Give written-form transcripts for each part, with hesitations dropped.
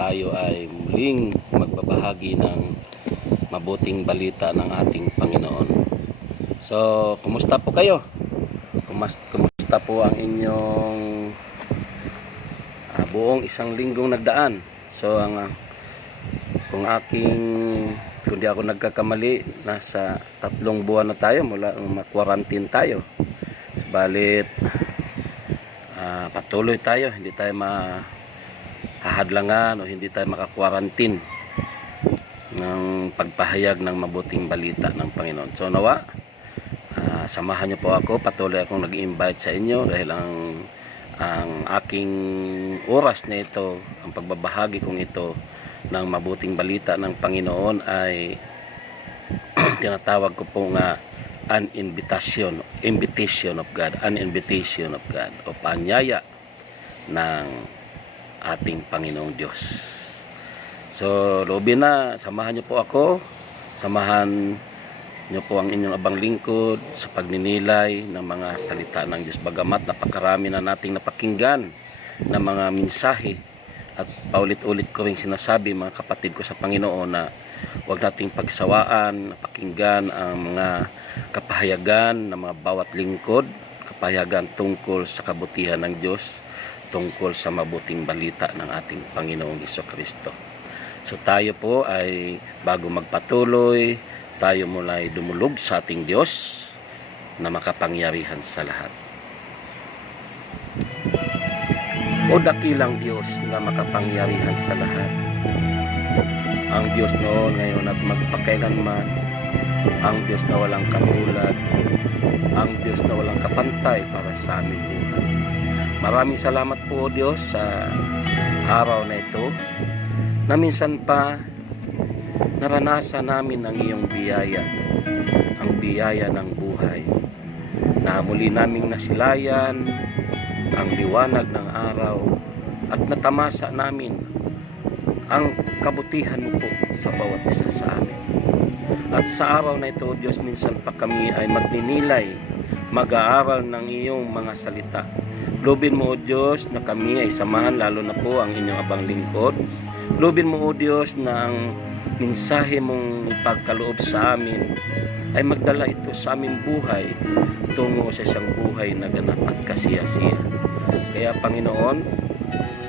tayo ay muling magbabahagi ng mabuting balita ng ating Panginoon. So, kumusta po kayo? Kumusta po ang inyong buong isang linggong nagdaan? So, kung di ako nagkakamali, nasa 3 buwan na tayo mula ma-quarantine tayo. Subalit, patuloy tayo, hindi tayo mahahadlangan o hindi tayo maka-quarantine ng pagpahayag ng mabuting balita ng Panginoon. So nawa, samahan niyo po ako, patuloy akong nag-invite sa inyo dahil ang aking oras na ito, ang pagbabahagi kong ito ng mabuting balita ng Panginoon ay tinatawag ko po nga an invitation of God, o paanyaya ng ating Panginoong Diyos. So, loobin na, samahan niyo po ako, samahan niyo po ang inyong abang lingkod sa pagninilay ng mga salita ng Diyos. Bagamat napakarami na nating napakinggan na mga mensahe, at paulit-ulit ko rin sinasabi mga kapatid ko sa Panginoon na huwag nating pagsawaan, napakinggan ang mga kapahayagan ng mga bawat lingkod, kapahayagan tungkol sa kabutihan ng Diyos, tungkol sa mabuting balita ng ating Panginoong Jesucristo. So tayo po ay bago magpatuloy, tayo mula ay dumulog sa ating Diyos na makapangyarihan sa lahat. O dakilang Diyos na makapangyarihan sa lahat, ang Diyos noon, ngayon at magpakailanman, ang Diyos na walang katulad, ang Diyos na walang kapantay para sa aming buhay. Maraming salamat po, Diyos, sa araw na ito na minsan pa naranasan namin ang iyong biyaya, ang biyaya ng buhay, na muli naming nasilayan ang liwanag ng araw at natamasa namin ang kabutihan mo po sa bawat isa sa amin. At sa araw na ito, Diyos, minsan pa kami ay magninilay, mag-aaral ng iyong mga salita. Lubin mo, O Diyos, na kami ay samahan, lalo na po ang inyong abang lingkod. Lubin mo, O Diyos, na ang mensahe mong ipagkaloob sa amin ay magdala ito sa aming buhay tungo sa isang buhay na ganap at kasiya-siya. Kaya, Panginoon,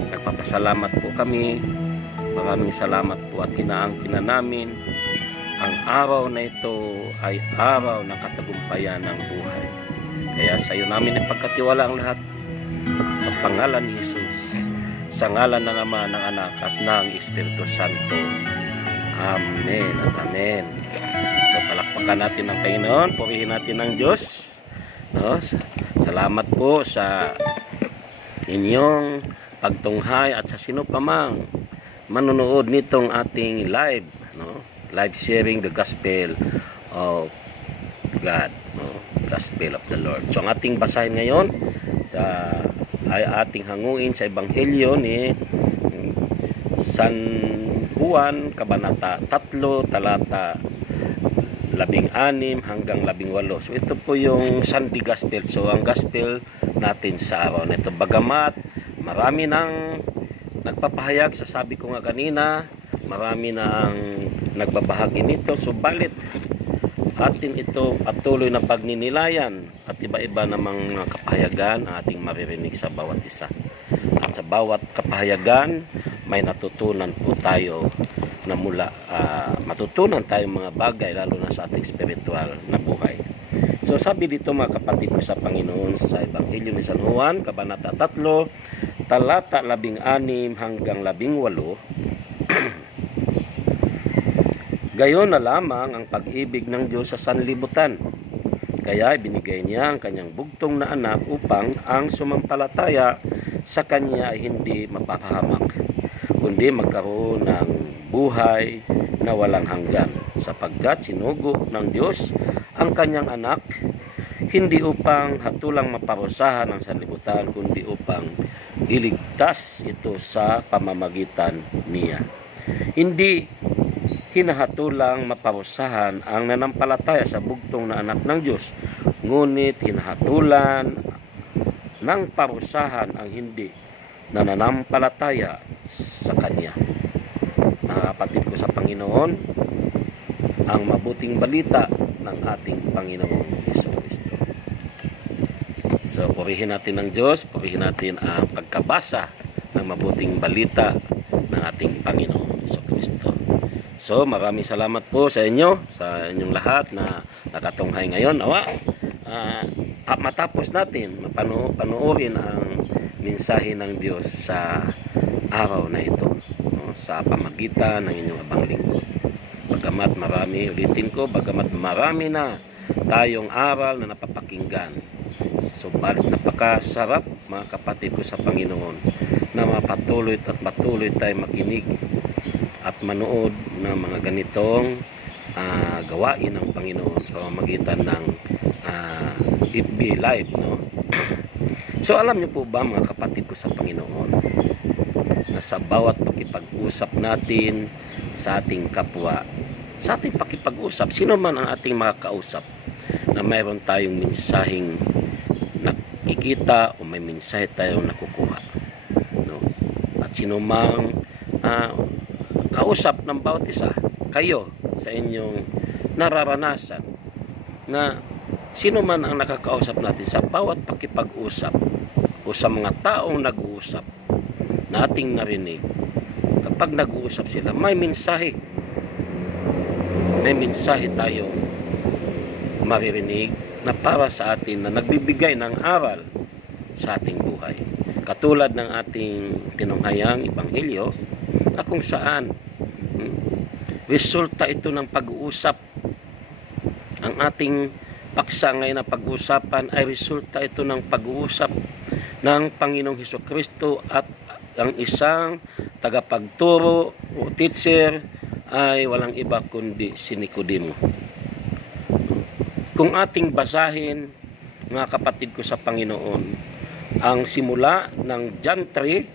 nagpapasalamat po kami. Maraming salamat po at inaangkin na namin. Ang araw na ito ay araw ng katagumpayan ng buhay. Kaya sa iyo namin ipagkatiwala ang lahat sa pangalan ni Jesus, sa ngalan ng Ama, ng Anak at ng Espiritu Santo. Amen at amen. So palakpakan natin ang Panginoon, purihin natin ang Diyos. No? Salamat po sa inyong pagtunghay at sa sino pa mang manonood nitong ating live, no? Live sharing the gospel of God, no? Gospel of the Lord. So ang ating basahin ngayon ay ating hanguin sa Ebanghelyo ni San Juan, Kabanata 3, talata 16 hanggang 18. So ito po yung Sunday Gospel. So ang Gospel natin sa araw na ito. Bagamat marami nang nagpapahayag, sasabi ko nga kanina, marami na ang nagbabahagi nito. Subalit atin ito patuloy na pagninilayan at iba-iba namang mga kapahayagan ang ating maririnig sa bawat isa. At sa bawat kapahayagan may natutunan po tayo na matutunan tayong mga bagay lalo na sa ating spiritual na buhay. So sabi dito mga kapatid ko sa Panginoon sa Ebanghelyo ni San Juan, Kabanata 3, talata 16 hanggang 18. Gayon na lamang ang pag-ibig ng Diyos sa sanlibutan. Kaya ibinigay niya ang kanyang bugtong na anak upang ang sumampalataya sa kanya ay hindi mapapahamak, kundi magkaroon ng buhay na walang hanggan. Sapagkat sinugo ng Diyos ang kanyang anak, hindi upang hatulang maparusahan ang sanlibutan, kundi upang iligtas ito sa pamamagitan niya. Hindi hinahatulang maparusahan ang nanampalataya sa bugtong na anak ng Diyos, ngunit hinahatulan ng parusahan ang hindi nananampalataya sa Kanya. mga kapatid ko sa Panginoon, ang mabuting balita ng ating Panginoong Jesucristo. So, purihin natin ng Diyos, purihin natin ang pagkabasa ng mabuting balita ng ating Panginoong Jesucristo. So, maraming salamat po sa inyo, sa inyong lahat na nakatunghay ngayon. Nawa, matapos natin panoorin ang mensahe ng Diyos sa araw na ito, no, sa pamagitan ng inyong abang lingkod. Bagamat marami, ulitin ko, bagamat marami na tayong aral na napapakinggan, subalit napakasarap mga kapatid ko sa Panginoon na mapatuloy at patuloy tayo makinig at manood ng mga ganitong gawain ng Panginoon sa pamamagitan ng FB Live, no? So alam niyo po ba mga kapatid ko sa Panginoon, na sa bawat pakipag-usap natin sa ating kapwa, sa ating pakipag-usap, sino man ang ating mga kausap, na mayroon tayong mensaheng nakikita o may mensahe tayong nakukuha, no? At sino mang kausap ng bawat isa, kayo sa inyong nararanasan, na sino man ang nakakausap natin sa bawat pakipag-usap o sa mga taong nag-uusap na ating narinig, kapag nag-uusap sila, may mensahe tayong maririnig na para sa atin, na nagbibigay ng aral sa ating buhay. Katulad ng ating tinunghayang Ebanghelyo, na kung saan resulta ito ng pag-uusap. Ang ating paksa ngayon na pag-uusapan ay resulta ito ng pag-uusap ng Panginoong Hesukristo at ang isang tagapagturo o teacher ay walang iba kundi si Nicodemo. Kung ating basahin, mga kapatid ko sa Panginoon, ang simula ng John 3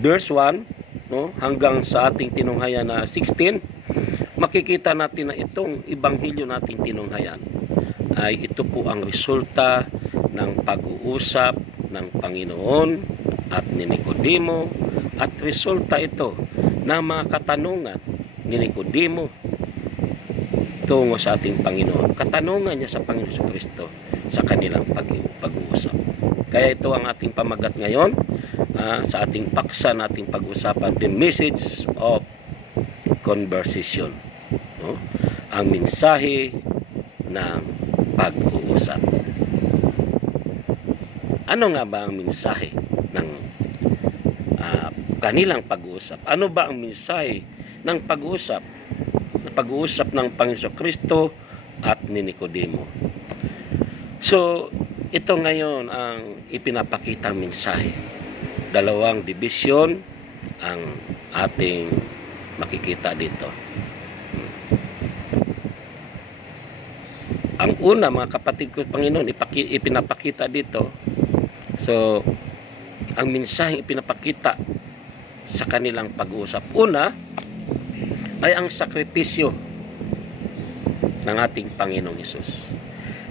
verse 1, no, hanggang sa ating tinunghayan na 16, makikita natin na itong Ebanghelyo nating tinunghayan ay ito po ang resulta ng pag-uusap ng Panginoon at ni Nicodemo, at resulta ito ng mga katanungan ni Nicodemo tungo sa ating Panginoon. Katanungan niya sa Panginoon Jesucristo sa kanilang pag-uusap. Kaya ito ang ating pamagat ngayon, sa ating paksa na ating pag-usapan, the message of conversation, no? Ang mensahe ng pag-uusap. Ano nga ba ang mensahe ng kanilang pag-uusap? Ano ba ang mensahe ng pag-uusap ng Panginoon Kristo at ni Nicodemo? So, ito ngayon ang ipinapakitang mensahe. Dalawang division ang ating makikita dito. Ang una, mga kapatid ko Panginoon, ipinapakita dito. So, ang mensaheng ipinapakita sa kanilang pag-uusap. Una, ay ang sakripisyo ng ating Panginoong Hesus.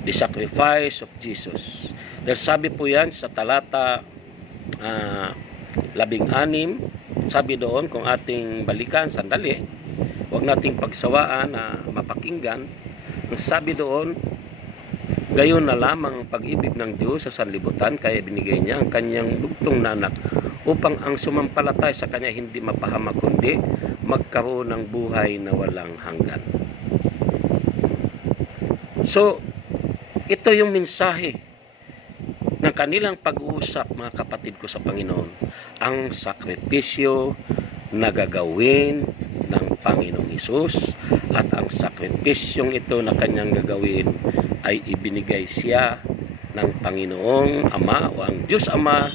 The sacrifice of Jesus. Dahil sabi po yan sa talata 16, sabi doon, kung ating balikan sandali, huwag nating pagsawaan na mapakinggan. Ang sabi doon, gayon na lamang ang pag-ibig ng Diyos sa sanlibutan, kaya binigay niya ang kanyang bugtong na anak upang ang sumampalatay sa kanya hindi mapahamak kundi magkaroon ng buhay na walang hanggan. So, ito yung mensahe ng kanilang pag-uusap, mga kapatid ko sa Panginoon. Ang sakripisyo na gagawin ng Panginoong Hesus, at ang sakripisyong ito na kanyang gagawin ay ibinigay siya ng Panginoong Ama o ang Diyos Ama,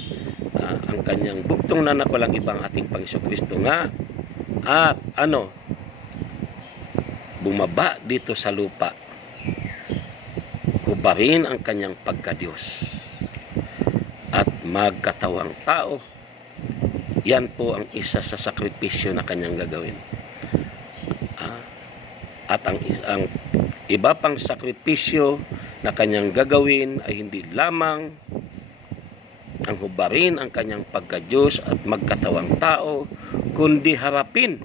ang kanyang bugtong na anak, walang ibang ating Panginoon Kristo nga, at bumaba dito sa lupa, hubarin ang kanyang pagka-Diyos at magkatawang tao. Yan po ang isa sa sakripisyo na kanyang gagawin. At ang iba pang sakripisyo na kanyang gagawin ay hindi lamang ang hubarin ang kanyang pagka-Diyos at magkatawang tao, kundi harapin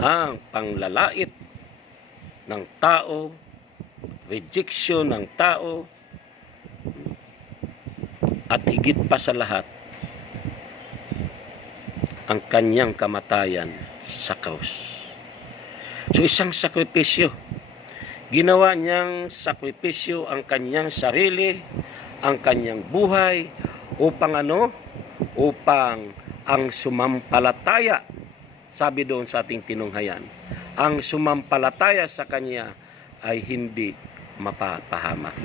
ang panglalait ng tao, rejection ng tao, at higit pa sa lahat, ang kanyang kamatayan sa krus. So isang sakripisyo. Ginawa niyang sakripisyo ang kanyang sarili, ang kanyang buhay, upang upang ang sumampalataya, sabi doon sa ating tinunghayan, ang sumampalataya sa kanya ay hindi mapapahamak.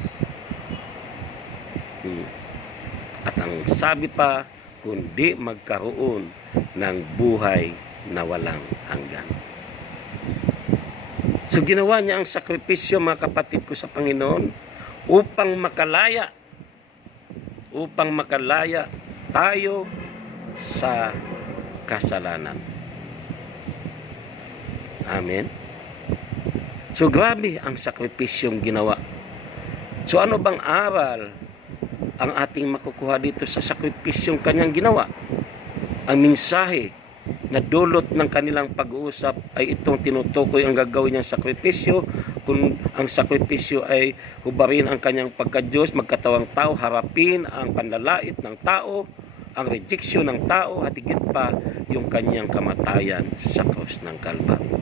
At ang sabi pa, kundi magkaroon ng buhay na walang hanggan. So ginawa niya ang sakripisyo, mga kapatid ko sa Panginoon, upang makalaya tayo sa kasalanan. Amen. So grabe ang sakripisyong ginawa. So ano bang aral ang ating makukuha dito sa sakripisyong kanyang ginawa? Ang mensahe na dulot ng kanilang pag-uusap ay itong tinutukoy ang gagawin niyang sakripisyo. Kung ang sakripisyo ay hubarin ang kanyang pagka-Diyos, magkatawang tao, harapin ang panlalait ng tao, ang rejection ng tao, at higit pa yung kanyang kamatayan sa krus ng Kalbaryo.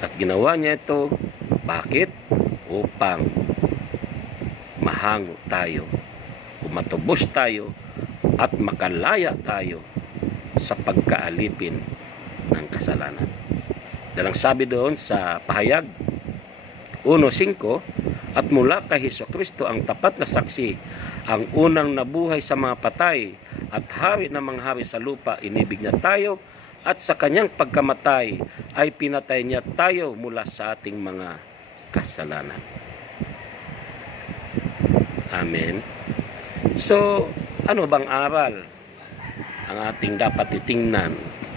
At ginawa niya ito, bakit? Upang mahango tayo, matubos tayo, at makalaya tayo sa pagkaalipin ng kasalanan. Dalang sabi doon sa Pahayag 1:5, at mula kay Hesukristo ang tapat na saksi, ang unang nabuhay sa mga patay at hari ng mga hari sa lupa, inibig niya tayo, at sa kanyang pagkamatay ay pinatay niya tayo mula sa ating mga kasalanan. Amen. So, ano bang aral ang ating dapat titingnan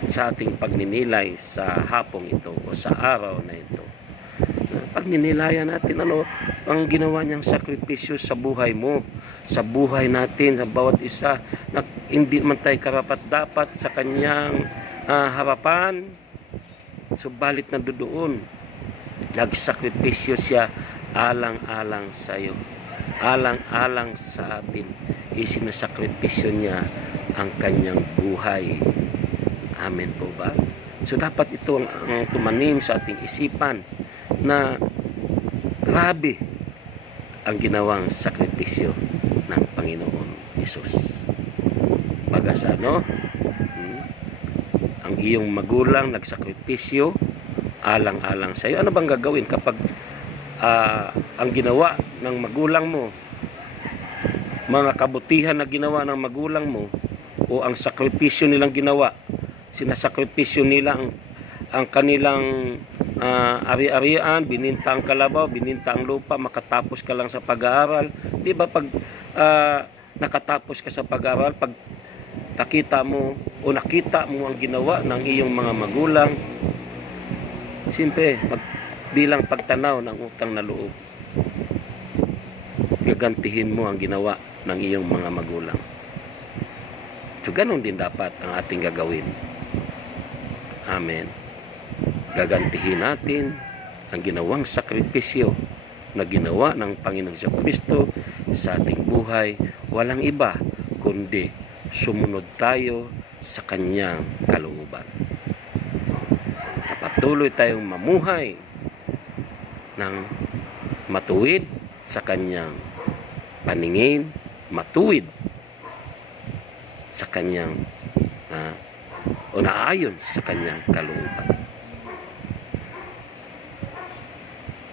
sa ating pagninilay sa hapong ito o sa araw na ito? Pagninilayan natin ano ang ginawa niyang sakripisyo sa buhay mo, sa buhay natin, sa bawat isa, na hindi man tayo karapat-dapat sa kanyang harapan, subalit na doon nagsakripisyo siya alang-alang sa iyo, alang-alang sa atin. Isinasakripisyo niya ang kanyang buhay. Amen po ba? So dapat ito ang tumanim sa ating isipan, na grabe ang ginawang sakripisyo ng Panginoon Hesus. Bagas ang iyong magulang nagsakripisyo alang-alang sa iyo. Ano bang gagawin kapag ang ginawa ng magulang mo, mga kabutihan na ginawa ng magulang mo, o ang sakripisyo nilang ginawa, sinasakripisyo nila ang kanilang ari-arian, bininta ang kalabaw, bininta ang lupa, makatapos ka lang sa pag-aaral. Di ba pag nakatapos ka sa pag-aaral, pag nakita mo ang ginawa ng iyong mga magulang, siyempre bilang pagtanaw ng utang na loob, gagantihin mo ang ginawa ng iyong mga magulang. So ganun din dapat ang ating gagawin. Amen. Gagantihin natin ang ginawang sakripisyo na ginawa ng Panginoong Jesucristo sa ating buhay. Walang iba kundi sumunod tayo sa kanyang kalooban. Patuloy tayong mamuhay ng matuwid sa kanyang paningin, matuwid sa kanyang o naayon sa kanyang kalooban.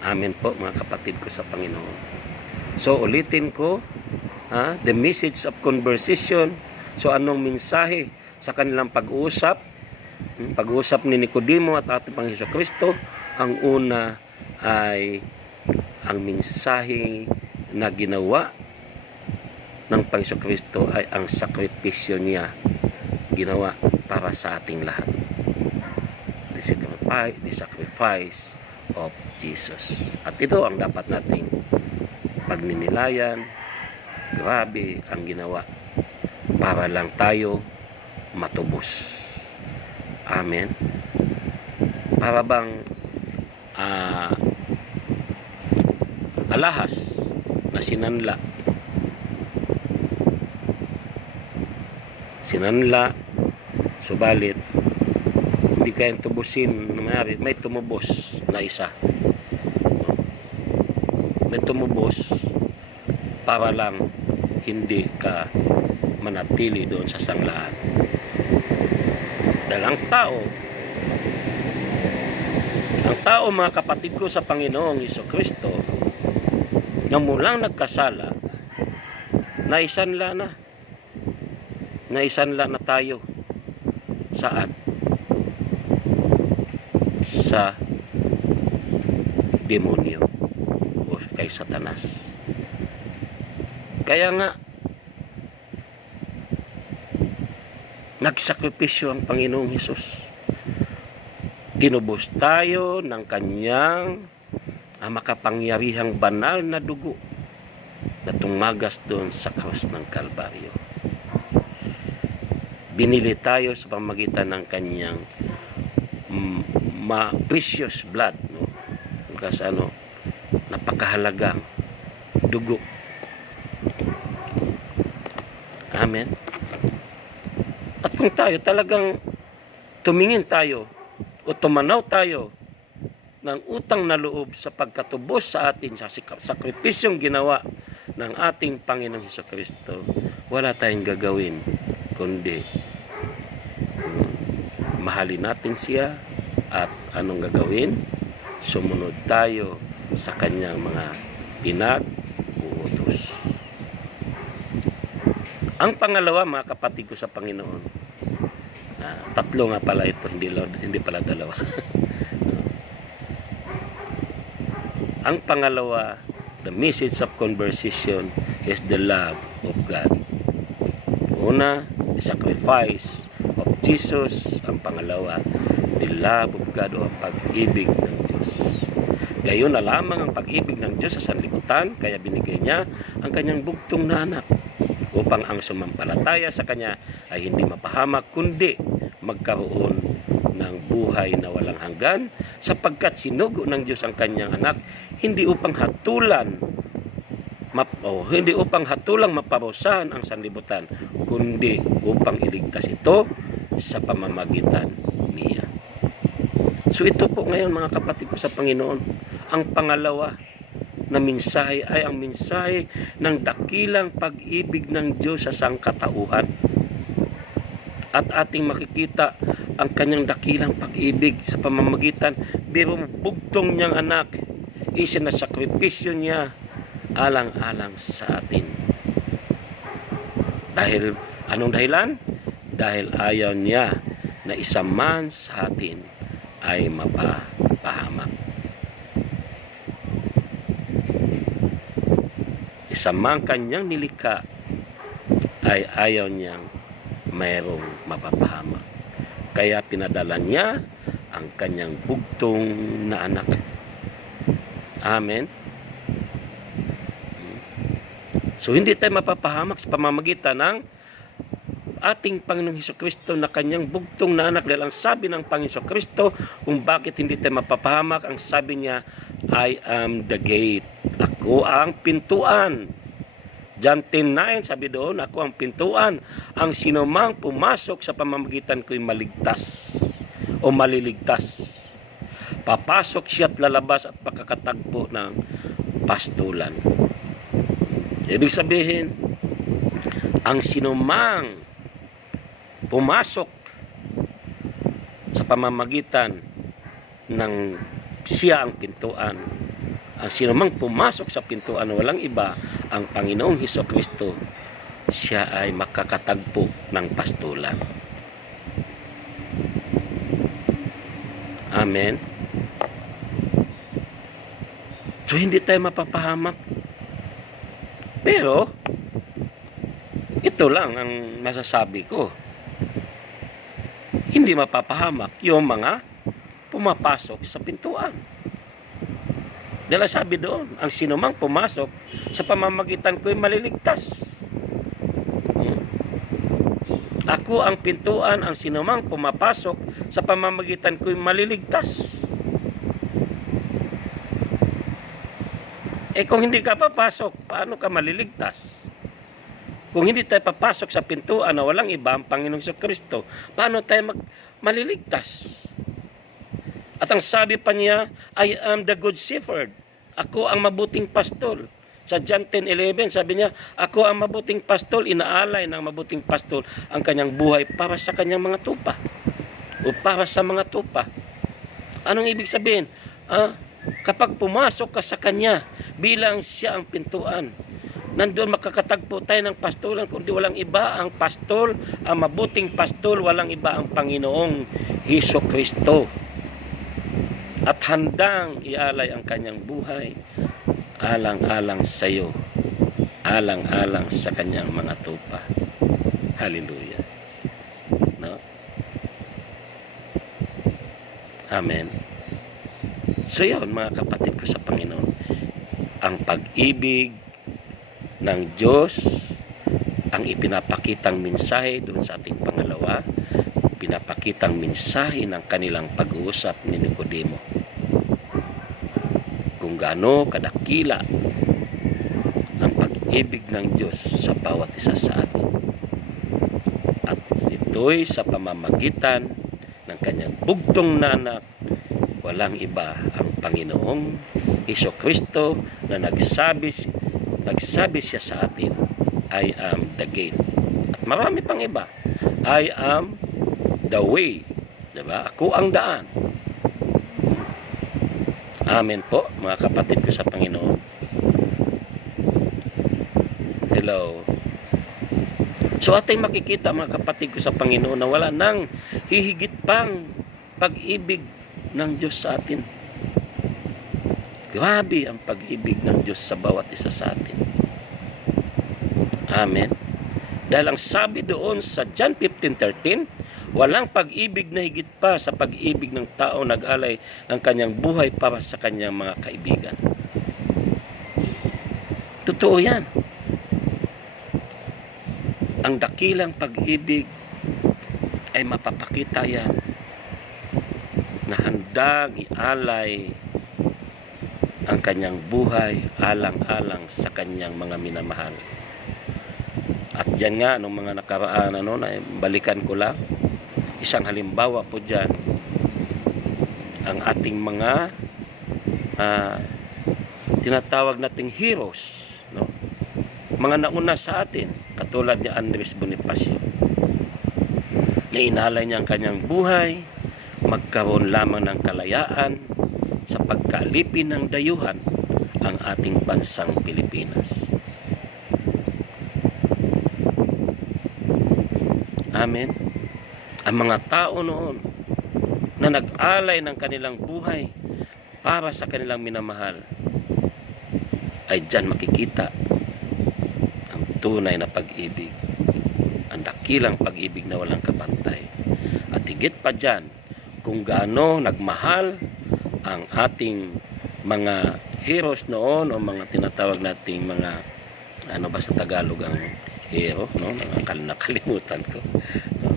Amen po mga kapatid ko sa Panginoon. So ulitin ko, the message of conversation. So anong mensahe sa kanilang pag-uusap? Pag-uusap ni Nicodemo at ating Panginoon Jesucristo. Ang una ay ang mensahe na ginawa ng Panginoon Jesucristo ay ang sakripisyo niya ginawa para sa ating lahat. The sacrifice of Jesus. At ito ang dapat nating pagninilayan. Grabe ang ginawa para lang tayo matubos. Amen. Para bang alahas na sinanla, subalit hindi kayang tubusin. May tumubos na isa, may tumubos para lang hindi ka manatili doon sa sanglaan. Dahil ang tao mga kapatid ko sa Panginoong Hesukristo na mulang nagkasala, naisanla na tayo. Saan? Sa demonyo o kay Satanas. Kaya nga nagsakripisyo ang Panginoong Hesus. Tinubos tayo ng kanyang makapangyarihang banal na dugo na tumagas doon sa krus ng Kalbaryo. Binili tayo sa pamamagitan ng kanyang precious blood, no? Kasi napakahalagang dugo. Amen. At kung tayo talagang tumingin tayo o tumanaw tayo ng utang na loob sa pagkatubos sa atin sa sakripisyong ginawa ng ating Panginoong Hesukristo, wala tayong gagawin kundi mahalin natin siya. At anong gagawin? Sumunod tayo sa kanyang mga pinag-uutos. Ang pangalawa, mga kapatid ko sa Panginoon, tatlo nga pala ito, hindi pala dalawa. Ang pangalawa, the message of conversation is the love of God. Una, the sacrifice of Jesus. Ang pangalawa, the love of God o ang pag-ibig ng Diyos. Gayon na lamang ang pag-ibig ng Diyos sa sanlibutan, kaya binigay niya ang kanyang bugtong na anak upang ang sumampalataya sa kanya ay hindi mapahamak kundi magkaroon ng buhay na walang hanggan, sapagkat sinugo ng Diyos ang kanyang anak hindi upang hatulang maparusahan ang sanlibutan, kundi upang iligtas ito sa pamamagitan niya. So ito po ngayon mga kapatid ko sa Panginoon, ang pangalawa na mensahe ay ang mensahe ng dakilang pag-ibig ng Diyos sa sangkatauhan. At ating makikita ang kanyang dakilang pag-ibig sa pamamagitan birong bugtong niyang anak, isinasakripisyo niya alang-alang sa atin. Dahil, anong dahilan? Dahil ayaw niya na isa man sa atin ay mapapahamak. Isa man kanyang nilikha ay ayaw niyang mayroong mapapahamak. Kaya pinadala niya ang kanyang bugtong na anak. Amen. So hindi tayo mapapahamak sa pamamagitan ng ating Panginoong Hesukristo na kanyang bugtong na anak. Dahil ang sabi ng Panginoong Hesukristo kung bakit hindi tayo mapapahamak, ang sabi niya, I am the gate. Ako ang pintuan. John 10:9, sabi doon, ako ang pintuan. Ang sinumang pumasok sa pamamagitan ko'y maligtas o maliligtas. Papasok siya at lalabas at pakakatagpo ng pastulan. Ibig sabihin, ang sinumang pumasok sa pamamagitan ng siya ang pintuan. Ang sinumang pumasok sa pintuan, walang iba, ang Panginoong Hesukristo, siya ay makakatagpo ng pastulan. Amen. So hindi tayo mapapahamak. Pero ito lang ang masasabi ko. Hindi mapapahamak yung mga pumapasok sa pintuan. Dahil sabi doon, ang sinumang pumasok sa pamamagitan ko'y maliligtas. Ako ang pintuan, ang sinumang pumapasok sa pamamagitan ko'y maliligtas. Kung hindi ka papasok, paano ka maliligtas? Kung hindi tayo papasok sa pintuan na walang iba ang Panginoong Jesucristo, paano tayo maliligtas? At ang sabi pa niya, I am the good shepherd. Ako ang mabuting pastol. Sa John 10:11, sabi niya, ako ang mabuting pastol, inaalay ng mabuting pastol ang kanyang buhay para sa kanyang mga tupa. O para sa mga tupa. Anong ibig sabihin? Kapag pumasok ka sa kanya, bilang siya ang pintuan, nandoon makakatagpo tayo ng pastolan, kundi walang iba ang pastol, ang mabuting pastol, walang iba ang Panginoong Jesucristo. At handang ialay ang kanyang buhay, alang-alang sa iyo, alang-alang sa kanyang mga tupa. Hallelujah. No? Amen. So yun, mga kapatid ko sa Panginoon, ang pag-ibig ng Diyos, ang ipinapakitang mensahe doon sa ating pangalawa, pinapakitang mensahe ng kanilang pag-uusap ni Nicodemo. Kung gaano kadakila ang pag-ibig ng Diyos sa bawat isa sa atin. At ito'y sa pamamagitan ng kanyang bugtong na anak, walang iba ang Panginoong Jesucristo na nagsabi siya sa atin, I am the gate. At marami pang iba. I am the way. Diba? Ako ang daan. Amen po, mga kapatid ko sa Panginoon. Hello. So ating makikita, mga kapatid ko sa Panginoon, na wala nang hihigit pang pag-ibig ng Diyos sa atin. Grabe ang pag-ibig ng Diyos sa bawat isa sa atin. Amen. Dahil ang sabi doon sa John 15:13, walang pag-ibig na higit pa sa pag-ibig ng tao nag-alay ng kanyang buhay para sa kanyang mga kaibigan. Totoo yan. Ang dakilang pag-ibig ay mapapakita yan na handang ialay ang kanyang buhay alang-alang sa kanyang mga minamahal. At dyan nga, nung mga nakaraan, balikan ko lang, isang halimbawa po dyan, ang ating mga tinatawag nating heroes, no? Mga nauna sa atin, katulad ni Andres Bonifacio, na inalay niya ang kanyang buhay, magkaroon lamang ng kalayaan sa pagkalipin ng dayuhan ang ating bansang Pilipinas. Amen. Ang mga tao noon na nag-alay ng kanilang buhay para sa kanilang minamahal, ay dyan makikita ang tunay na pag-ibig, ang dakilang pag-ibig na walang kapantay. At higit pa dyan, kung gaano nagmahal ang ating mga heroes noon, o mga tinatawag nating mga, ano ba sa Tagalog ang hero, no? Nakalimutan ko, no?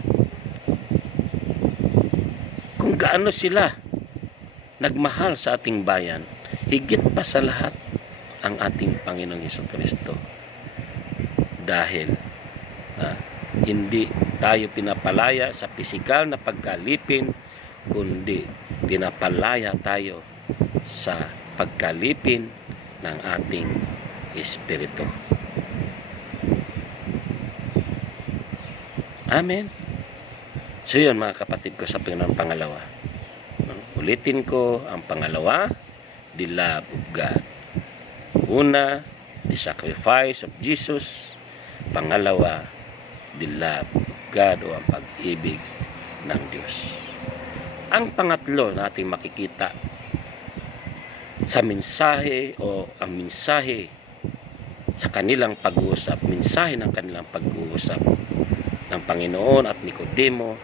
Kung gaano sila nagmahal sa ating bayan, higit pa sa lahat ang ating Panginoong Jesucristo. Dahil hindi tayo pinapalaya sa pisikal na pagkalipin, kundi pinapalaya tayo sa pagkalipin ng ating espiritu. Amen. So yun, mga kapatid ko sa Panginoon, pangalawa. Ulitin ko ang pangalawa, the love of God. Una, the sacrifice of Jesus. Pangalawa, the love of God, o ang pag-ibig ng Diyos. Ang pangatlo na ating makikita sa mensahe, o ang mensahe sa kanilang pag-uusap, mensahe ng kanilang pag-uusap ng Panginoon at Nicodemo,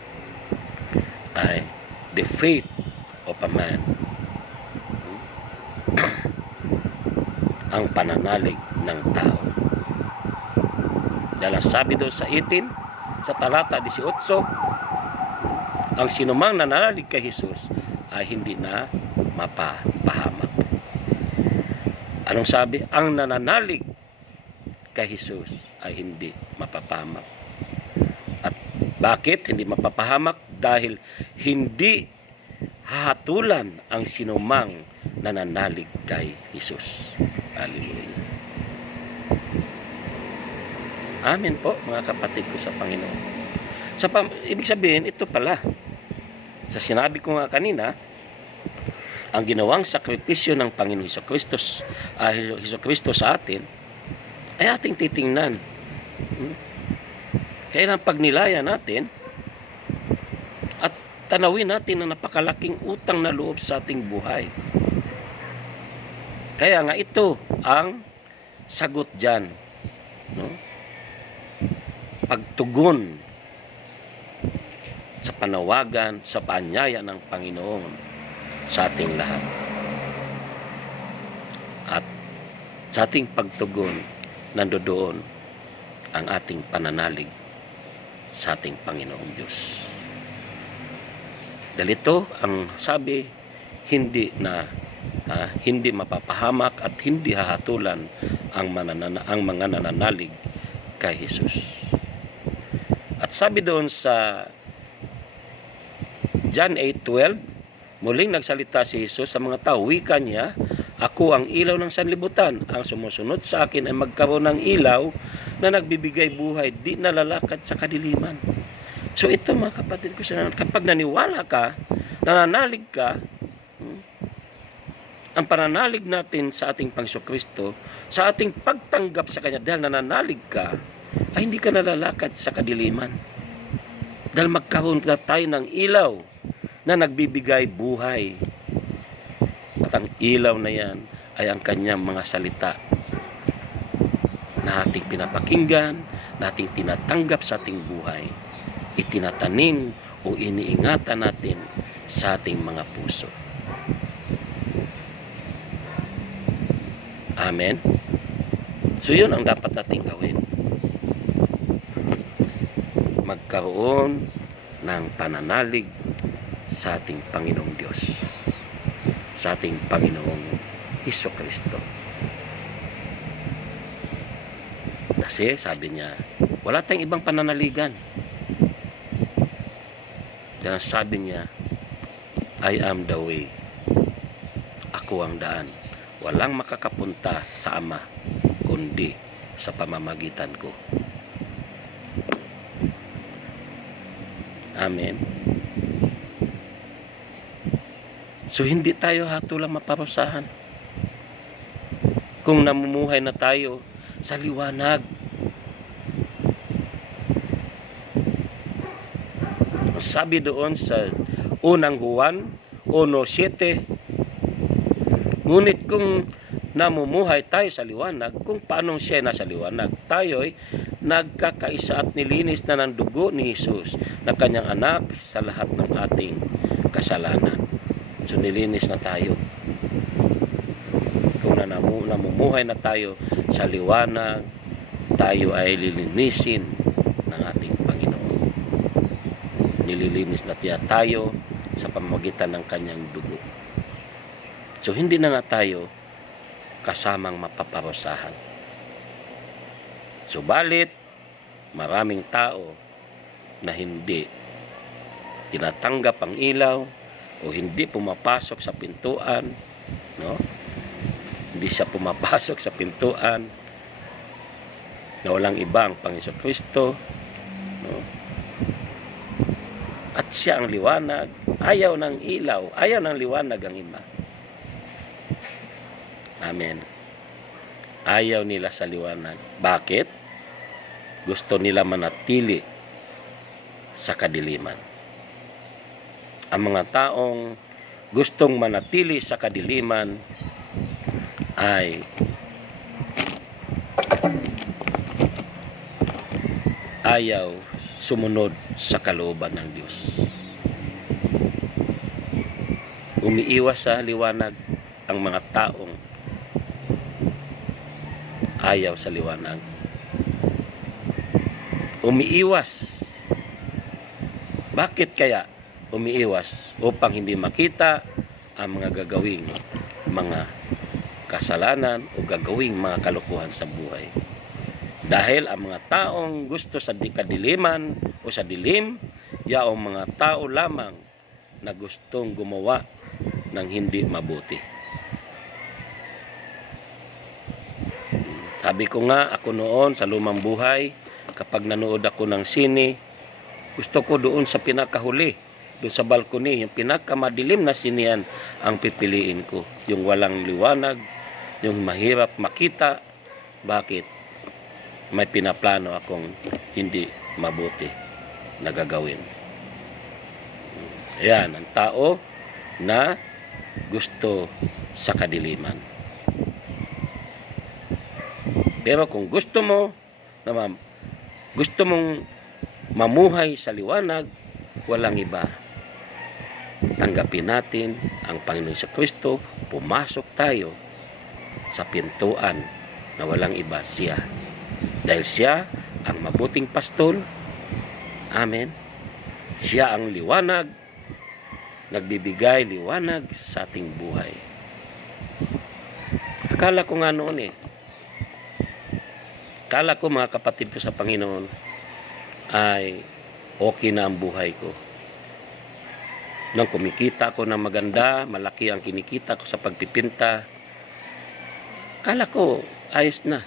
ay the faith of a man. ang pananalig ng tao. Dahil sabi doon sa 18, sa talata 18, ang sinumang nananalig kay Jesus ay hindi na mapapahamak. Anong sabi? Ang nananalig kay Jesus ay hindi mapapahamak. At bakit hindi mapapahamak? Dahil hindi hahatulan ang sinumang nananalig kay Jesus. Hallelujah. Amen po, mga kapatid ko sa Panginoon. Ibig sabihin, ito pala. Sa sinabi ko nga kanina, ang ginawang sakripisyo ng Panginoon Hesukristo sa atin ay ating titingnan. Kailangan pagnilayan natin at tanawin natin na napakalaking utang na loob sa ating buhay. Kaya nga ito ang sagot dyan. No? Pagtugon sa panawagan, sa paanyaya ng Panginoon sa ating lahat. At sa ating pagtugon, nandoon ang ating pananalig sa ating Panginoong Diyos. Dahil ito ang sabi, hindi mapapahamak at hindi hahatulan ang mga nananalig kay Jesus. At sabi doon sa John 8:12, muling nagsalita si Jesus sa mga tao, wika niya, ako ang ilaw ng sanlibutan. Ang sumusunod sa akin ay magkaroon ng ilaw na nagbibigay buhay, di nalalakad sa kadiliman. So ito mga kapatid ko, kapag naniwala ka, nananalig ka, ang pananalig natin sa ating Panginoon Kristo, sa ating pagtanggap sa Kanya, dahil nananalig ka, ay hindi ka nalalakad sa kadiliman. Dahil magkaroon na tayo ng ilaw na nagbibigay buhay. At ang ilaw na yan ay ang Kanyang mga salita na ating pinapakinggan, na ating tinatanggap sa ating buhay, itinatanim o iniingatan natin sa ating mga puso. Amen? So yun ang dapat nating gawin. Magkaroon ng pananalig sa ating Panginoong Diyos, sa ating Panginoong Hesukristo. Kasi sabi niya, wala tayong ibang pananaligan. Dahil sabi niya, I am the way. Ako ang daan. Walang makakapunta sa Ama kundi sa pamamagitan ko. Amen. So hindi tayo hatulang maparusahan kung namumuhay na tayo sa liwanag. Sabi doon sa unang Juan 1:7, ngunit kung namumuhay tayo sa liwanag, kung paanong siya nasa liwanag, tayo'y nagkakaisa at nilinis na ng dugo ni Jesus na Kanyang anak sa lahat ng ating kasalanan. So nilinis na tayo. Kung namumuhay na tayo sa liwanag, tayo ay lilinisin ng ating Panginoon. Nililinis na tayo sa pamamagitan ng Kanyang dugo. So hindi na nga tayo kasamang mapaparusahan. Subalit, maraming tao na hindi tinatanggap ang ilaw o hindi pumapasok sa pintuan, no? Hindi siya pumapasok sa pintuan na walang ibang Panginoon Kristo, no? At siya ang liwanag, ayaw ng ilaw, ayaw ng liwanag ang Ama. Amen. Ayaw nila sa liwanag. Bakit? Gusto nila manatili sa kadiliman. Ang mga taong gustong manatili sa kadiliman ay ayaw sumunod sa kalooban ng Diyos. Umiiwas sa liwanag ang mga taong ayaw sa liwanag. Umiiwas. Bakit kaya umiiwas? Upang hindi makita ang mga gagawing mga kasalanan o gagawing mga kalokohan sa buhay. Dahil ang mga taong gusto sa kadiliman o sa dilim, yaong mga tao lamang na gustong gumawa ng hindi mabuti. Sabi ko nga, ako noon sa lumang buhay, kapag nanood ako ng sine, gusto ko doon sa pinakahuli, doon sa balcony, yung pinakamadilim na sinehan ang pipiliin ko. Yung walang liwanag, yung mahirap makita. Bakit? May pinaplano akong hindi mabuti na gagawin. Ayan, ang tao na gusto sa kadiliman. Pero kung gusto mo na gusto mong mamuhay sa liwanag, walang iba. Tanggapin natin ang Panginoon sa Kristo, pumasok tayo sa pintuan na walang iba, siya. Dahil siya ang mabuting pastol. Amen. Siya ang liwanag, nagbibigay liwanag sa ating buhay. Akala ko nga noon akala ko mga kapatid ko sa Panginoon ay okay na ang buhay ko. Nang kumikita ako ng maganda, malaki ang kinikita ko sa pagpipinta, akala ko ayos na.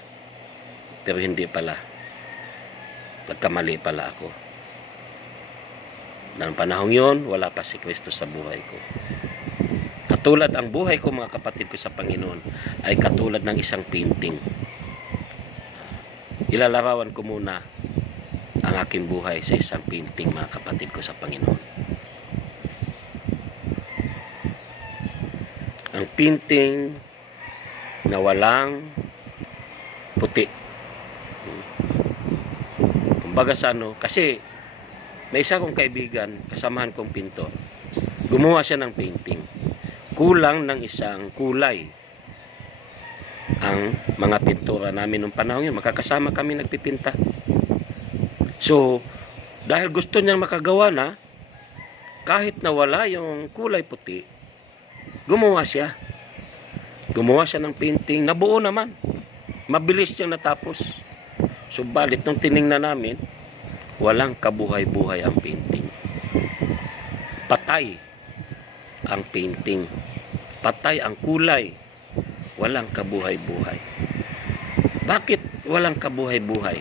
Pero hindi pala. Nagkamali pala ako. Nang panahong yon, wala pa si Kristo sa buhay ko. Katulad ang buhay ko mga kapatid ko sa Panginoon ay katulad ng isang painting. Ilalarawan ko muna ang aking buhay sa isang painting mga kapatid ko sa Panginoon. Ang painting na walang puti. Kumbaga sa kasi may isa kong kaibigan, kasamahan kong pintor. Gumawa siya ng painting. Kulang ng isang kulay ang mga pintura namin nung panahon yun. Magkakasama kami nagpipinta. So, dahil gusto niyang makagawa na, kahit na wala yung kulay puti, gumawa siya. Gumawa siya ng painting. Nabuo naman. Mabilis siyang natapos. Subalit, nung tiningnan namin, walang kabuhay-buhay ang painting. Patay ang painting. Patay ang kulay. Walang kabuhay-buhay. Bakit walang kabuhay-buhay?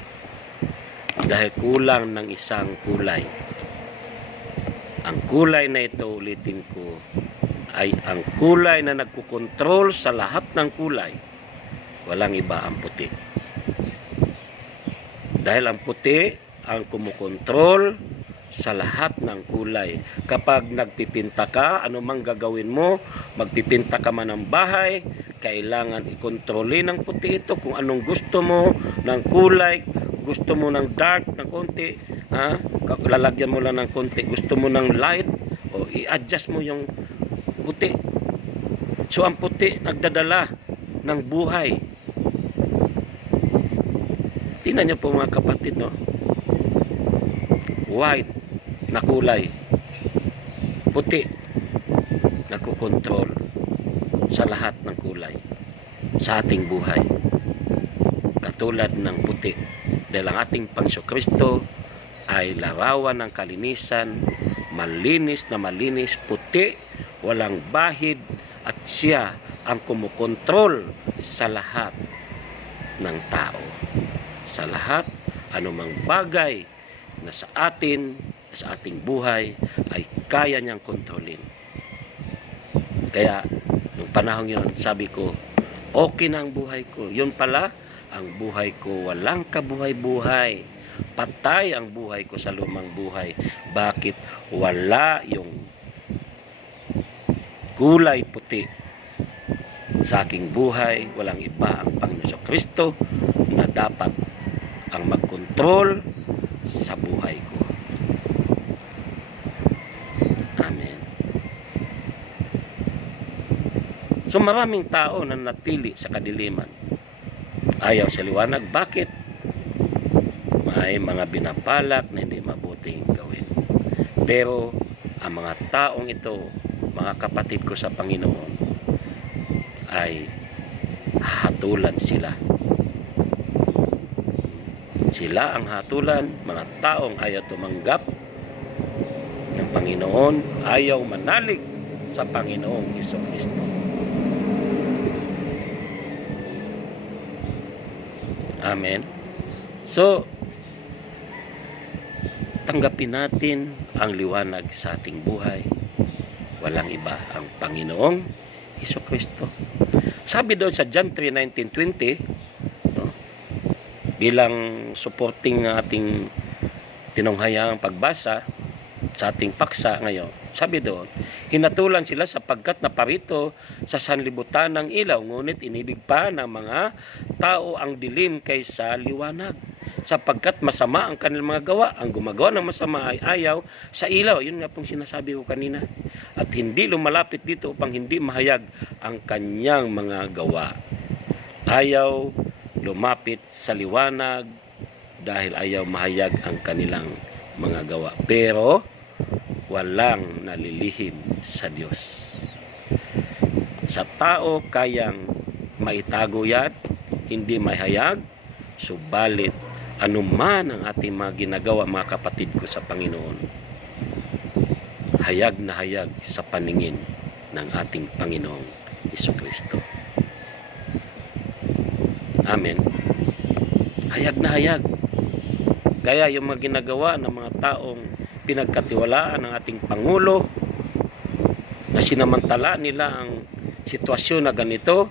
Dahil kulang ng isang kulay. Ang kulay na ito, ulitin ko, ay ang kulay na nagkukontrol sa lahat ng kulay. Walang iba ang puti. Dahil ang puti ang kumukontrol sa lahat ng kulay. Kapag nagpipinta ka, anumang gagawin mo, magpipinta ka man ng bahay, kailangan ikontrolin ng puti ito kung anong gusto mo ng kulay. Gusto mo ng dark na konti, lalagyan mo lang ng konti. Gusto mo ng light, o i-adjust mo yung puti. So ang puti nagdadala ng buhay. Tingnan niyo po mga kapatid, no? White na kulay, puti, nagkukontrol sa lahat ng kulay sa ating buhay. Katulad ng puti, dahil ang ating Panginoon Kristo ay larawan ng kalinisan, malinis na malinis, puti, walang bahid, at siya ang kumukontrol sa lahat ng tao. Sa lahat, anumang bagay na sa atin, sa ating buhay, ay kaya niyang kontrolin. Kaya, nung panahon yun, sabi ko, okay na ang buhay ko. Yun pala, ang buhay ko walang kabuhay-buhay. Patay ang buhay ko sa lumang buhay. Bakit? Wala yung kulay puti sa aking buhay. Walang iba ang Panginoon Kristo na dapat ang magkontrol sa buhay ko. Amen. So maraming tao na natili sa kadiliman. ayaw sa liwanag. Bakit? May mga binapalak na hindi mabuting gawin. Pero ang mga taong ito, mga kapatid ko sa Panginoon, ay hatulan sila. Sila ang hatulan, mga taong ayaw tumanggap ng Panginoon, ayaw manalig sa Panginoong Jesucristo. Amen. So, tanggapin natin ang liwanag sa ating buhay. Walang iba ang Panginoong Jesucristo. Sabi doon sa John 3:19-20, no, bilang supporting ng ating tinunghayang pagbasa sa ating paksa ngayon, sabi doon, hinatulan sila sapagkat naparito sa sanlibutan ng ilaw, ngunit inibig pa ng mga tao ang dilim kaysa liwanag, sapagkat masama ang kanilang mga gawa. Ang gumagawa ng masama ay ayaw sa ilaw. Yun nga pong sinasabi ko kanina. At hindi lumalapit dito upang hindi mahayag ang kanyang mga gawa. Ayaw lumapit sa liwanag dahil ayaw mahayag ang kanilang mga gawa. Pero walang nalilihim sa Diyos. Sa tao kayang maitago yan, hindi mahayag, subalit anuman ang ating mga ginagawa, mga kapatid ko sa Panginoon, hayag na hayag sa paningin ng ating Panginoong Jesucristo. Amen. Hayag na hayag. Kaya yung mga ginagawa ng mga taong pinagkatiwalaan ng ating Pangulo, na sinamantala nila ang sitwasyon na ganito,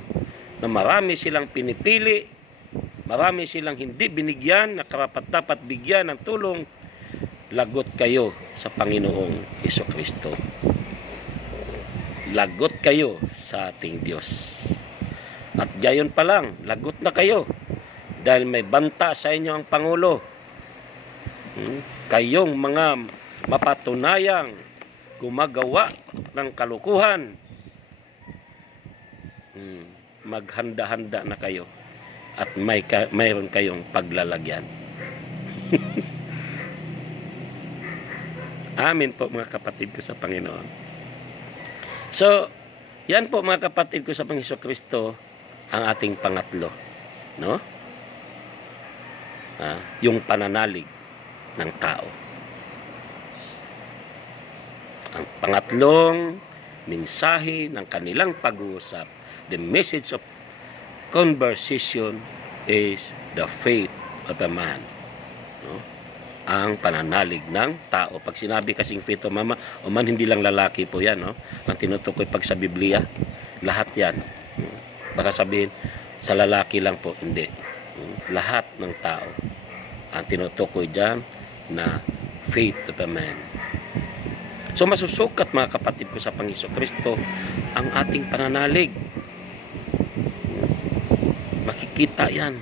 na marami silang pinipili, marami silang hindi binigyan na karapat-dapat bigyan ng tulong, lagot kayo sa Panginoong Jesucristo. Lagot kayo sa ating Diyos. At gayon pa lang, lagot na kayo dahil may banta sa inyo ang Pangulo. Kayong mga mapatunayang gumagawa ng kalukuhan, maghanda-handa na kayo at mayroon kayong paglalagyan. Amin po mga kapatid ko sa Panginoon. So, yan po mga kapatid ko sa Panginoon Jesucristo ang ating pangatlo, no? Yung pananalig ng tao. Ang pangatlong mensahe ng kanilang pag-uusap, the message of conversation is the faith of a man. No? Ang pananalig ng tao. Pag sinabi kasing faith of mama, o man hindi lang lalaki po yan, no? Ang tinutukoy pag sa Biblia, lahat yan. Baka sabihin, sa lalaki lang po, hindi. Lahat ng tao. Ang tinutukoy dyan na faith of a man. So masusukat mga kapatid ko sa Panginoon Kristo ang ating pananalig. Makikita yan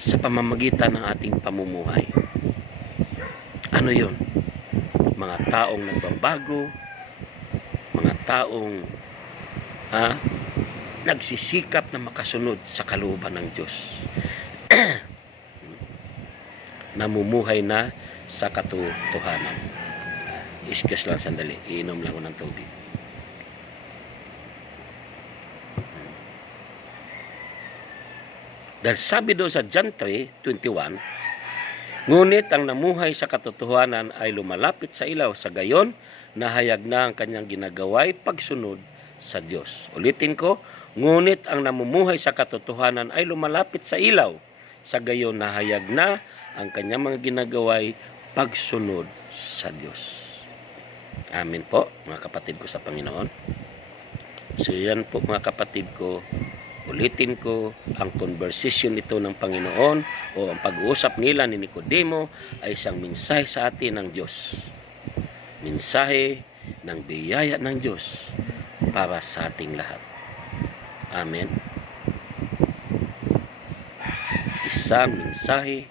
sa pamamagitan ng ating pamumuhay. Ano yun? Mga taong nagbabago, mga taong nagsisikap na makasunod sa kalooban ng Diyos. Namumuhay na sa katotohanan. Excuse lang sandali, iinom lang ko ng tubig. Dahil sabi doon sa John 3:21, ngunit ang namuhay sa katotohanan ay lumalapit sa ilaw, sa gayon nahayag na ang kanyang ginagaway pagsunod sa Diyos. Ulitin ko, ngunit ang namumuhay sa katotohanan ay lumalapit sa ilaw, sa gayon nahayag na ang kanyang mga ginagaway pagsunod sa Diyos. Amin po mga kapatid ko sa Panginoon. So yan po mga kapatid ko, ulitin ko, ang conversation ito ng Panginoon o ang pag-uusap nila ni Nicodemo ay isang mensahe sa atin ng Diyos. Mensahe ng biyaya ng Diyos para sa ating lahat. Amen. Isang mensahe,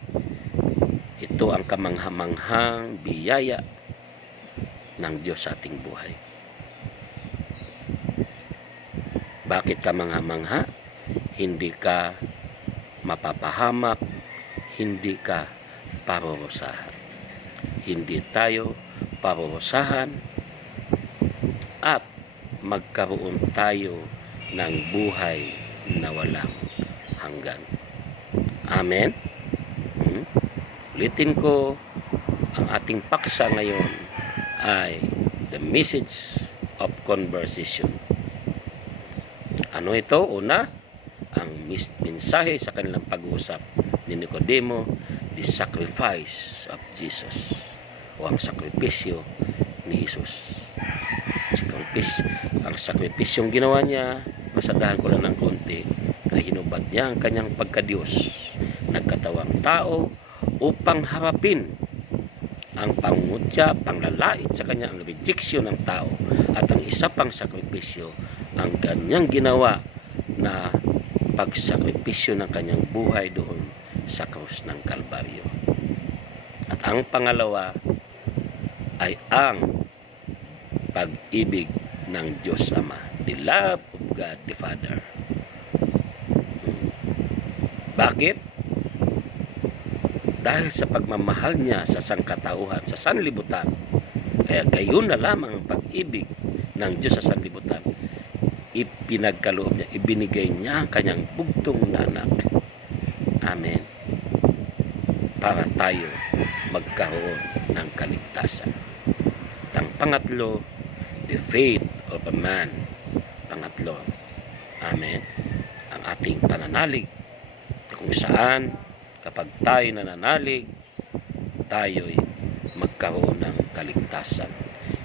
ito ang kamanghamanghang biyaya ng Diyos sa ating buhay. Bakit kamangha-mangha? Hindi ka mapapahamak, hindi ka parurusahan. Hindi tayo parurusahan at magkaroon tayo ng buhay na walang hanggan. Amen? Ulitin ko, ang ating paksa ngayon ay the message of conversation. Ano ito? Una, ang mensahe sa kanilang pag-uusap ni Nicodemo, the sacrifice of Jesus, o ang sakripisyo ni Jesus. Ang sakripisyong ginawa niya, pasadahan ko lang ng konti, ay hinubad niya ang kanyang pagka-Diyos, nagkatawang tao upang harapin ang pangungutya, panglalait sa kanya, ang rejection ng tao, at ang isa pang sakripisyo, ang kanyang ginawa na pagsakripisyo ng kanyang buhay doon sa krus ng Kalbaryo. At ang pangalawa ay ang pag-ibig ng Diyos Ama, the love of God the Father. Bakit? Dahil sa pagmamahal niya sa sangkatauhan, sa sanlibutan. Kaya gayon na lamang ang pag-ibig ng Diyos sa sanlibutan. Ipinagkaloob niya, ibinigay niya ang kanyang bugtong na anak. Amen. Para tayo magkaroon ng kaligtasan. At ang pangatlo, the faith of a man. Pangatlo, amen, ang ating pananalig, kung saan kapag tayo nananalig, tayo'y magkaroon ng kaligtasan.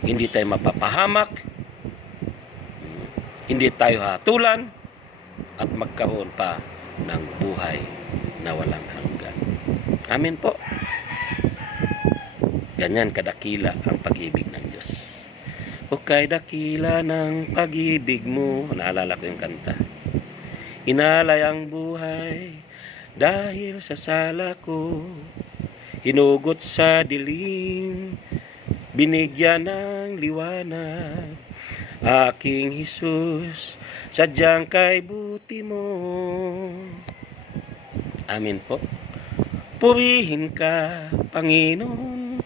Hindi tayo mapapahamak, hindi tayo hatulan, at magkaroon pa ng buhay na walang hanggan. Amen po. Ganyan kadakila ang pag-ibig ng Diyos. O kay dakila ng pag-ibig mo, naalala ko yung kanta. Inalay ang buhay dahil sa sala ko, hinugot sa dilim, binigyan ng liwanag, aking Jesus, sadyang kay buti mo. Amin po. Purihin ka, Panginoon,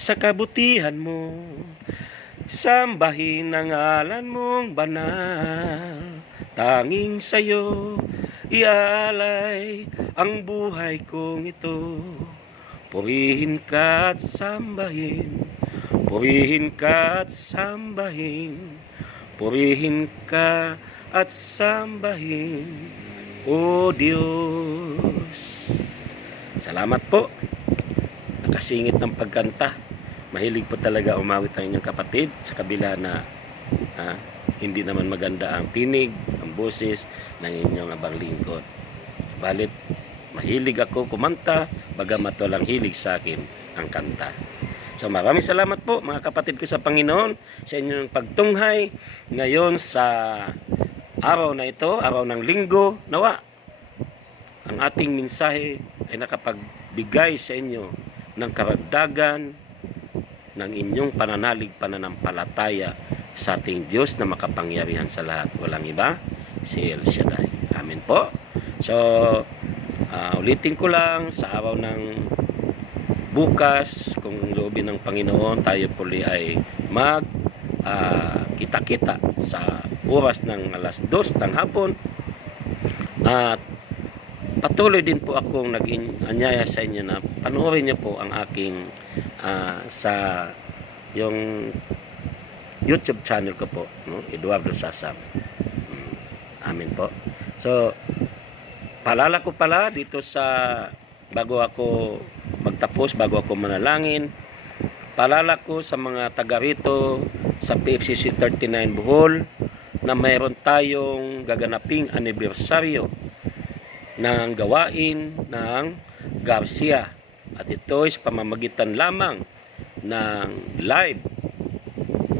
sa kabutihan mo, sambahin ang ngalan mong banal, tanging sa'yo ialay ang buhay kong ito. Purihin ka at sambahin, purihin ka at sambahin, purihin ka at sambahin, O Diyos. Salamat po. Nakasingit ng pagkanta. Mahilig po talaga umawit ang inyong kapatid sa kabila na hindi naman maganda ang tinig, ang boses ng inyong abang lingkod. Balit, mahilig ako kumanta, bagamat walang hilig sa akin ang kanta. So maraming salamat po mga kapatid ko sa Panginoon sa inyong pagtunghay ngayon sa araw na ito, araw ng linggo. Nawa, ang ating mensahe ay nakapagbigay sa inyo ng karagdagan ng inyong pananalig, pananampalataya sa ating Diyos na makapangyarihan sa lahat. Walang iba, si El Shaddai. Amen po. So, ulitin ko lang, sa araw ng bukas, kung loobin ng Panginoon, tayo puli ay kita-kita sa oras ng alas 2 ng hapon. At patuloy din po akong nag-anyaya sa inyo na panoorin niyo po ang aking sa yung YouTube channel ko po, no? Eduardo Sasam. Amen po. So, palala ko pala dito sa bago ako magtapos, bago ako manalangin, palala ko sa mga taga rito sa PFCC 39 Bohol na mayroon tayong gaganaping anibersaryo ng gawain ng Garcia. At ito is pamamagitan lamang ng live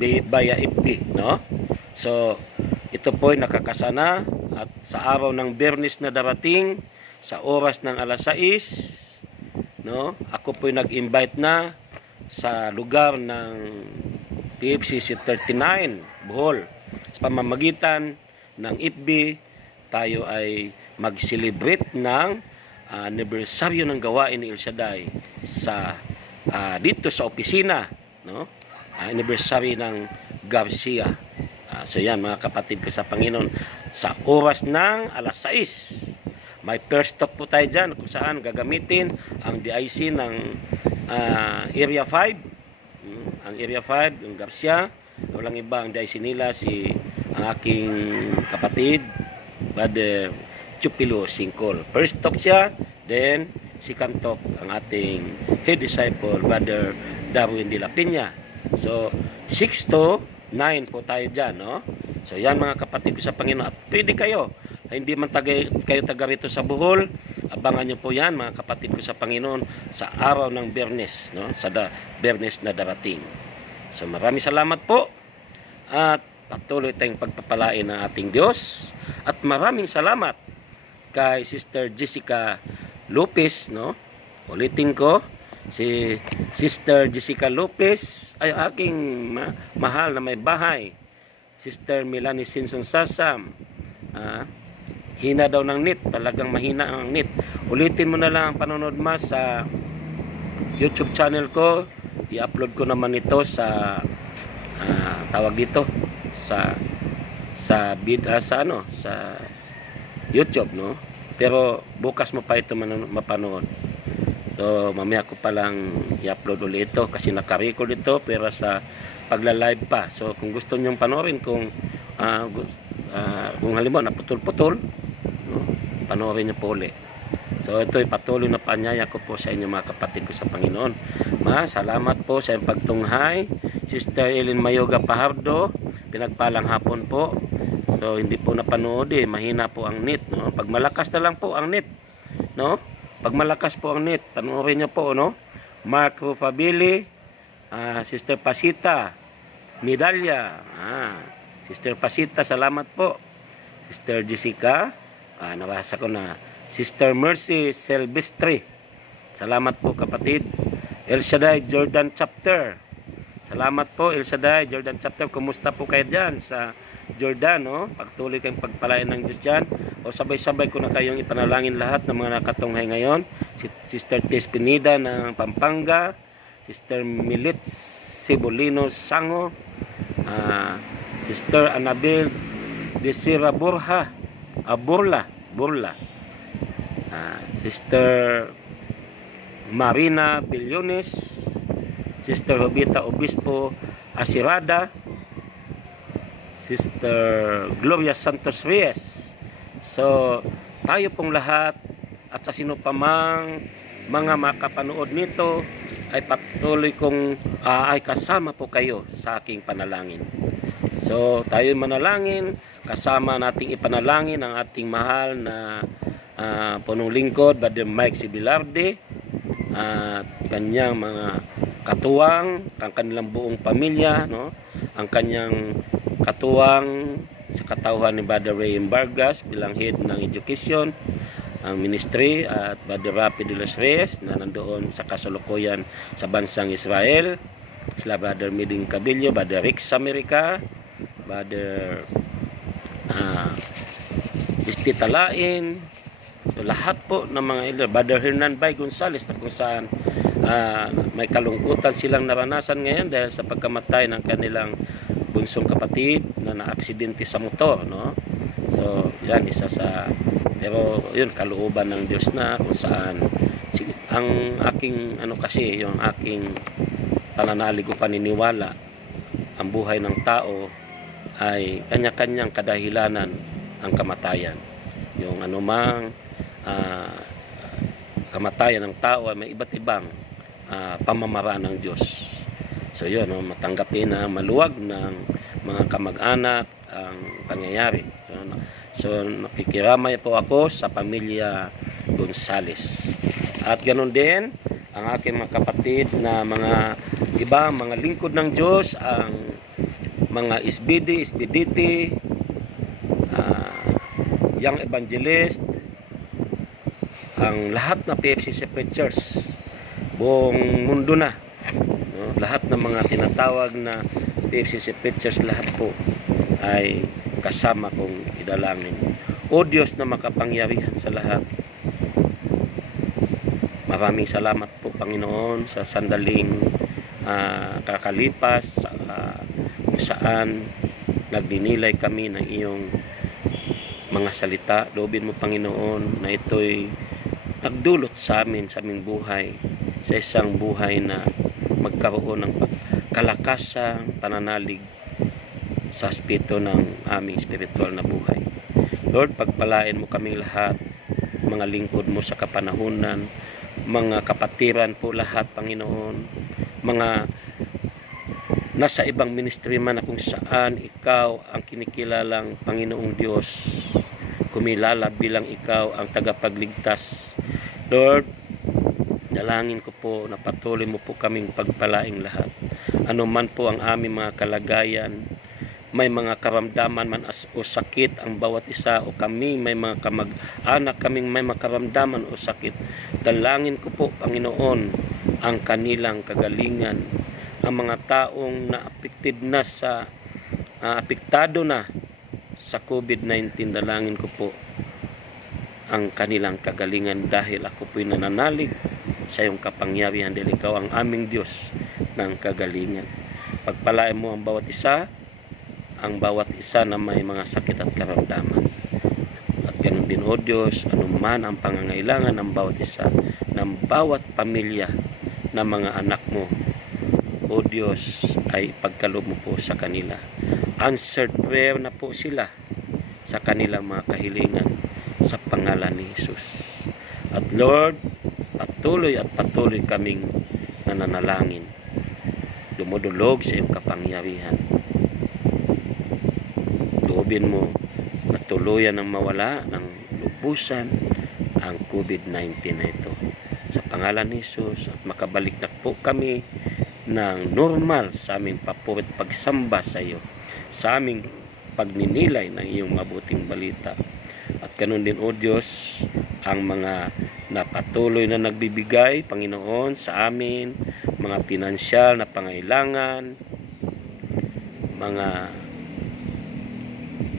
via FB, no? So, ito po ay nakakasana at sa araw ng Biyernes na darating sa oras ng alas 6, no? Ako po ay nag-invite na sa lugar ng PFCC 39 Bohol. Sa pamamagitan ng FB, tayo ay mag-celebrate ng anibersaryo ng gawain ni El Shaddai sa dito sa opisina, no? Anniversary ng Garcia. So yan mga kapatid ko sa Panginoon, sa oras ng alas 6 may first stop po tayo dyan kung saan gagamitin ang DIC ng Area 5, ang Area 5, yung Garcia. Walang iba ang DIC nila, ang aking kapatid Brother Chupilo Singkol. First stop siya, then second stop ang ating head disciple Brother Darwin de la Peña. So 6 to 9 po tayo dyan, no? So yan mga kapatid ko sa Panginoon, at pwede kayo, hindi man kayo taga rito sa Bohol, abangan nyo po yan mga kapatid ko sa Panginoon sa araw ng Biyernes, no? Sa Biyernes na darating. So maraming salamat po, at patuloy tayong pagpapalain ng ating Diyos, at maraming salamat kay Sister Jessica Lopez, no? Ulitin ko, si Sister Jessica Lopez ay aking mahal na may bahay. Sister Melanie Simpson Sasam, hina daw ng net, talagang mahina ang net. Ulitin mo na lang ang panonood mo sa YouTube channel ko. I-upload ko naman ito sa tawag dito sa YouTube, no? Pero bukas mo pa ito mapanood. So mamaya ko palang i-upload ulit ito kasi naka-record ito pero sa pagla-live pa. So kung gusto niyo panoorin, kung halimbawa naputol-putol, no, panoorin niyo po ulit. So ito ay patuloy na paanyaya ko po sa inyo mga kapatid ko sa Panginoon. Salamat po sa iyong pagtunghay. Sister Ellen Mayoga Pahardo, pinagpalang hapon po. So hindi po napanood mahina po ang net, no? Pag malakas na lang po ang net, no? Pag malakas po ang net, panoorin niyo po, no? Mark Rufabili, Sister Pasita Medalya, Sister Pasita, salamat po. Sister Jessica, nabasa ko na. Sister Mercy Silvestre, salamat po kapatid. El Shaddai Jordan Chapter, salamat po El Shaddai Jordan Chapter. Kumusta po kayo dyan sa Jordan, no? Pagtuloy kayong pagpalain ng Diyos dyan. O sabay-sabay ko na kayong ipanalangin lahat ng mga nakatunghay ngayon. Sister Tess Pinida ng Pampanga, Sister Milit Cebolino Sango, Sister Annabel Desira Burla, Sister Marina Billones, Sister Jovita Obispo Asirada, Sister Gloria Santos Reyes. So tayo pong lahat at sa sino pa mang mga makapanood nito ay patuloy kong ay kasama po kayo sa aking panalangin. So tayo manalangin, kasama nating ipanalangin ang ating mahal na punong lingkod Brother Mike Sibilarde at kanyang mga katuwang, ang kanilang buong pamilya, no? Ang kanyang katuwang sa katauhan ni Brother Ray Vargas bilang head ng education, ang ministry, at Brother Rapi de los Reyes na nandoon sa kasalukuyan sa bansang Israel, sila Brother Miding Cabillo, Brother Rick America, Brother Istitalain, so lahat po ng mga elder, Brother Hernan Bay Gonzales, na kung saan may kalungkutan silang naranasan ngayon dahil sa pagkamatay ng kanilang bunsong kapatid na naaksidente sa motor, no? So yan, isa sa, pero yun, kalooban ng Diyos na kung saan ang aking kasi yung aking pananalig o paniniwala, ang buhay ng tao ay kanya-kanyang kadahilanan ang kamatayan. Yung anumang kamatayan ng tao ay may iba't ibang pamamaraan ng Diyos. So yun, matanggapin na maluwag ng mga kamag-anak ang pangyayari. So nakikiramay po ako sa pamilya Gonzales. At ganoon din ang aking mga kapatid na mga ibang mga lingkod ng Diyos, ang mga SBD, SBDT, Young Evangelist, ang lahat na PFCC preachers, buong mundo na, no? Lahat ng mga tinatawag na PFCC preachers, lahat po ay kasama kong idalangin. O Diyos na makapangyarihan sa lahat, maraming salamat po Panginoon sa sandaling kakalipas kung saan nagdinilay kami ng iyong mga salita. Loobin mo Panginoon na ito'y nagdulot sa amin, sa aming buhay, sa isang buhay na magkaroon ng kalakasang pananalig sa aspeto ng aming spiritual na buhay. Lord, pagpalain mo kaming lahat, mga lingkod mo sa kapanahunan, mga kapatiran po lahat, Panginoon, mga nasa ibang ministry man na kung saan ikaw ang kinikilalang Panginoong Diyos, kumilala bilang ikaw ang tagapagligtas. Lord, dalangin ko po na patuloy mo po kaming pagpalaing lahat. Ano man po ang aming mga kalagayan, may mga karamdaman man o sakit ang bawat isa, o kami may mga kamag-anak kaming may mga karamdaman o sakit, dalangin ko po Panginoon ang kanilang kagalingan. Ang mga taong apektado na sa COVID-19, dalangin ko po ang kanilang kagalingan, dahil ako po'y nananalig sa iyong kapangyarihan, dahil ikaw ang aming Diyos ng kagalingan. Pagpalain mo ang bawat isa na may mga sakit at karamdaman. At ganun din o Diyos, anuman ang pangangailangan ng bawat isa, ng bawat pamilya na mga anak mo, o Diyos, ay pagkaloob mo po sa kanila. Answered prayer na po sila sa kanilang mga kahilingan sa pangalan ni Jesus. At Lord, patuloy kaming nananalangin, dumudulog sa iyong kapangyarihan. Loobin mo na tuluyan ng mawala ng lubusan ang COVID-19 na ito. Sa pangalan ni Jesus, at makabalik na po kami ng normal sa aming papurit pagsamba sa iyo, sa aming pagninilay ng iyong mabuting balita. At ganun din o Diyos, ang mga napatuloy na nagbibigay, Panginoon, sa amin, mga pinansyal na pangailangan, mga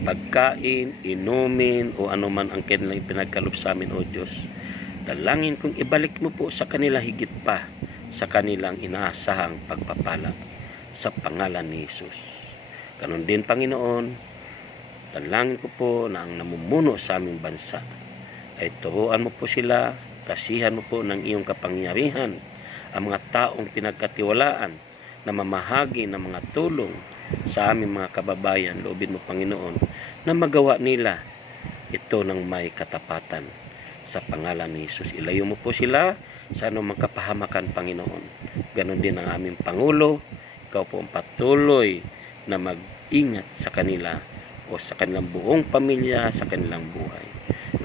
pagkain, inumin, o anuman ang kanilang pinagkaloob sa amin, o Diyos, dalangin kong ibalik mo po sa kanila higit pa sa kanilang inaasahang pagpapala, sa pangalan ni Jesus. Ganon din Panginoon, dalangin ko po na ang namumuno sa aming bansa ay turuan mo po sila, kasihan mo po ng iyong kapangyarihan ang mga taong pinagkatiwalaan na mamahagi ng mga tulong sa aming mga kababayan. Loobin mo Panginoon na magawa nila ito ng may katapatan, sa pangalan ni Jesus. Ilayo mo po sila sa anumang kapahamakan, Panginoon. Ganon din ang aming Pangulo. Ikaw po ang patuloy na mag-ingat sa kanila o sa kanilang buong pamilya, sa kanilang buhay.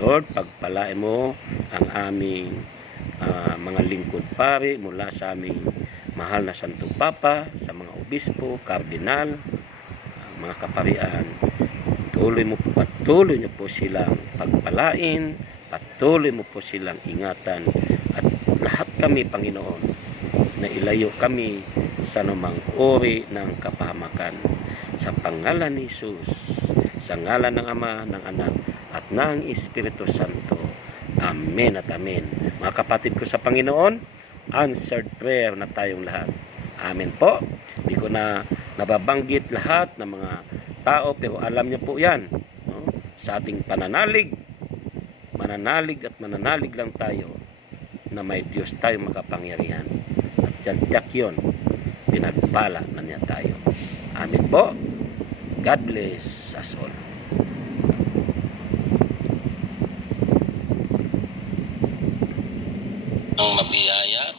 Lord, pagpalain mo ang aming mga lingkod pare mula sa aming mahal na Santo Papa, sa mga obispo, kardinal, mga kaparian. Patuloy niyo po silang pagpalain, patuloy mo po silang ingatan, at lahat kami, Panginoon, na ilayo kami sa anumang uri ng kapahamakan. Sa pangalan ni Jesus, sa ngalan ng Ama, ng Anak, at ng Espiritu Santo. Amen at amen. Mga kapatid ko sa Panginoon, answered prayer na tayong lahat. Amen po. Hindi ko na nababanggit lahat ng mga tao, pero alam niyo po yan, no? Sa ating mananalig at mananalig lang tayo na may Diyos tayong makapangyarihan. At yan, tiyak yun, pinagpala na niya tayo. Amen po. God bless us all. Ang mabiyaya at